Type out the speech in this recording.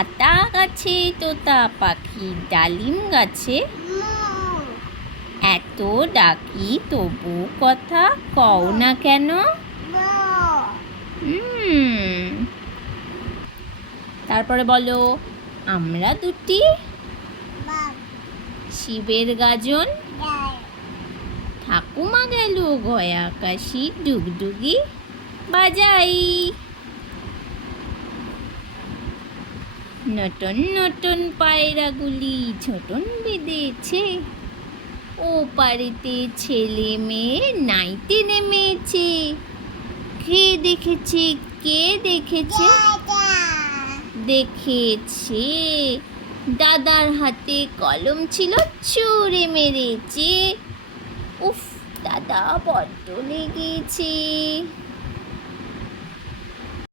আতা গাছে তোতা পাখি ডালিম গাছে এত ডাকি তবু কথা কও না কেন? তারপরে বলো, আমরা দুটি শিবের গাজন, ঠাকুমা গেল গয়া কাশি, ডুগডুগি বাজাই। নটন নটন পায়রাগুলি ঝোটন বেঁধেছে, ও পাড়িতে ছেলে মেয়ে নাইতে নেমেছে। কে দেখেছে, কে দেখেছে? দেখেছে দাদার হাতে কলম ছিল, ছুঁড়ে মেরেছে। উফ, দাদা বড্ড লেগেছে।